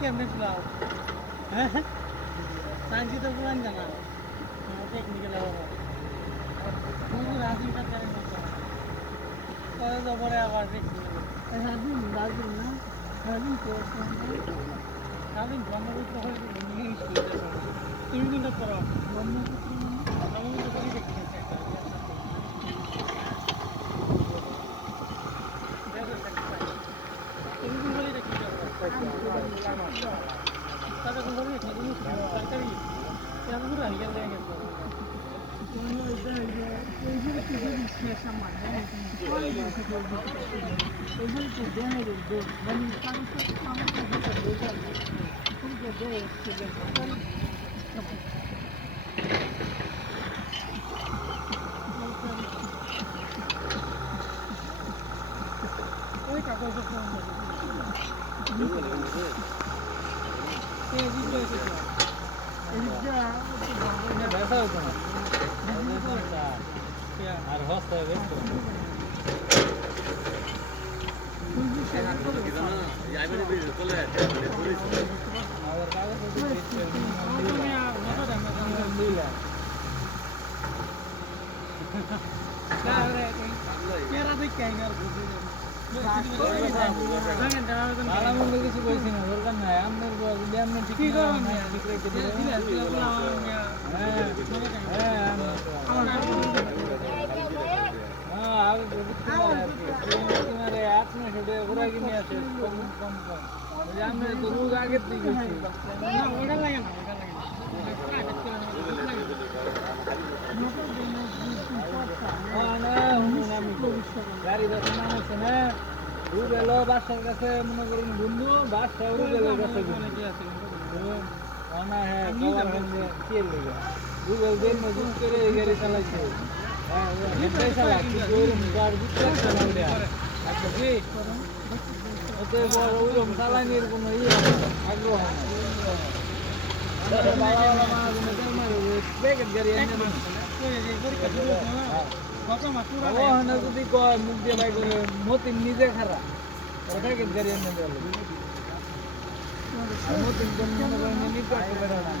কেমনে চলাও হ্যাঁ সাইন্স তো পুরান জানা টেকনিক্যাল রাজনীতি করে পরে তো পরে আবার রাজনীতি রাজনীতি না রাজনীতি রাজনীতি ব্রহ্মপুত্র হয়ে তুমি কিন্তু করো ব্রহ্মপুত্র করে দেখতে আর হস্ত বেস্ট কিছু বলছি না দরকার নাই আপনার ঠিক আগের দিকে গাড়ি দেখে নামছে না রুবেলো বাসার কাছে মনে করেন বন্ধু বাসা রুবেলের কাছে রুবেল দিন মজুত করে এই গাড়ি চালাইছে ওইরকম চালানির কোনো ইয়ে আগ্রহ যদি কয় মুখ দিয়ে বাই করে মতিন নিজে খারাপ ওটা কে গাড়ি এনে দেওয়া মতিন কোন মনে করেন নিজে করতে পারে না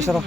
সারা